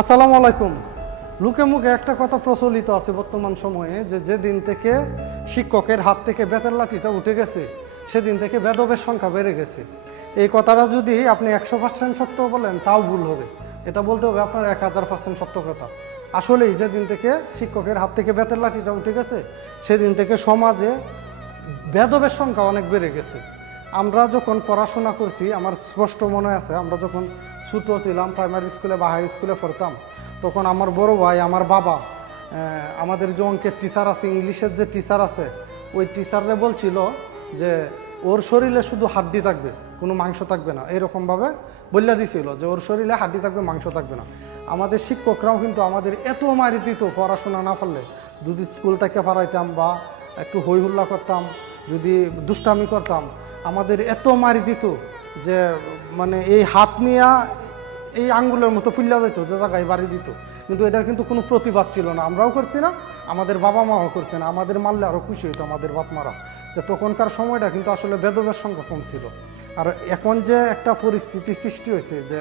আসসালামু আলাইকুম। লোকে মুখে একটা কথা প্রচলিত আছে বর্তমান সময়ে যে যেদিন থেকে শিক্ষকের হাত থেকে বেতের লাঠিটা উঠে গেছে সেদিন থেকে বেদবের সংখ্যা বেড়ে গেছে। এই কথাটা যদি আপনি 100% সত্য বলেন তাও ভুল হবে, এটা বলতে হবে আপনার 1000% সত্য কথা। আসলেই যেদিন থেকে শিক্ষকের হাত থেকে বেতের লাঠিটা উঠে গেছে সেদিন থেকে সমাজে বেদবের সংখ্যা অনেক বেড়ে গেছে। আমরা যখন পড়াশোনা করছি আমার স্পষ্ট মনে আছে, আমরা যখন ছোটো ছিলাম প্রাইমারি স্কুলে বা হাই স্কুলে পড়তাম তখন আমার বড় ভাই আমার বাবা আমাদের যে অঙ্কের টিচার আছে, ইংলিশের যে টিচার আছে, ওই টিচাররে বলছিল যে ওর শরীরে শুধু হাড্ডি থাকবে, কোনো মাংস থাকবে না, এরকমভাবে বললে দিছিল যে ওর শরীরে হাড্ডি থাকবে মাংস থাকবে না। আমাদের শিক্ষকরাও কিন্তু আমাদের এত মারি দিত পড়াশোনা না পারলে, যদি স্কুল থেকে পারাইতাম বা একটু হই হুল্লা করতাম, যদি দুষ্টামি করতাম আমাদের এত মারি দিত যে মানে এই হাত নিয়ে এই আঙ্গুলের মতো ফুল্লা দিত যে জায়গায় বাড়ি দিত, কিন্তু এটার কিন্তু কোনো প্রতিবাদ ছিল না। আমরাও করছি না, আমাদের বাবা মাও করছে না, আমাদের মারলে আরও খুশি হইতো আমাদের বাপ মারা। তো তখনকার সময়টা কিন্তু আসলে বেদবের সংখ্যা কম ছিল। আর এখন যে একটা পরিস্থিতি সৃষ্টি হয়েছে যে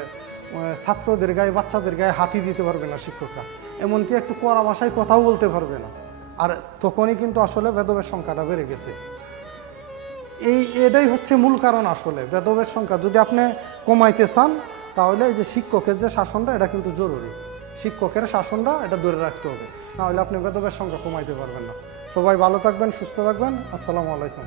ছাত্রদের গায়ে বাচ্চাদের গায়ে হাতি দিতে পারবে না শিক্ষকরা, এমনকি একটু কড়া ভাষায় কথাও বলতে পারবে না। আর তখনই কিন্তু আসলে বেদবের সংখ্যাটা বেড়ে গেছে। এটাই হচ্ছে মূল কারণ। আসলে বেদবের সংখ্যা যদি আপনি কমাইতে চান তাহলে এই যে শিক্ষকের যে শাসনটা এটা কিন্তু জরুরি, শিক্ষকের শাসনটা এটা ধরে রাখতে হবে, নাহলে আপনি বেদবের সংখ্যা কমাইতে পারবেন না। সবাই ভালো থাকবেন, সুস্থ থাকবেন। আসসালামু আলাইকুম।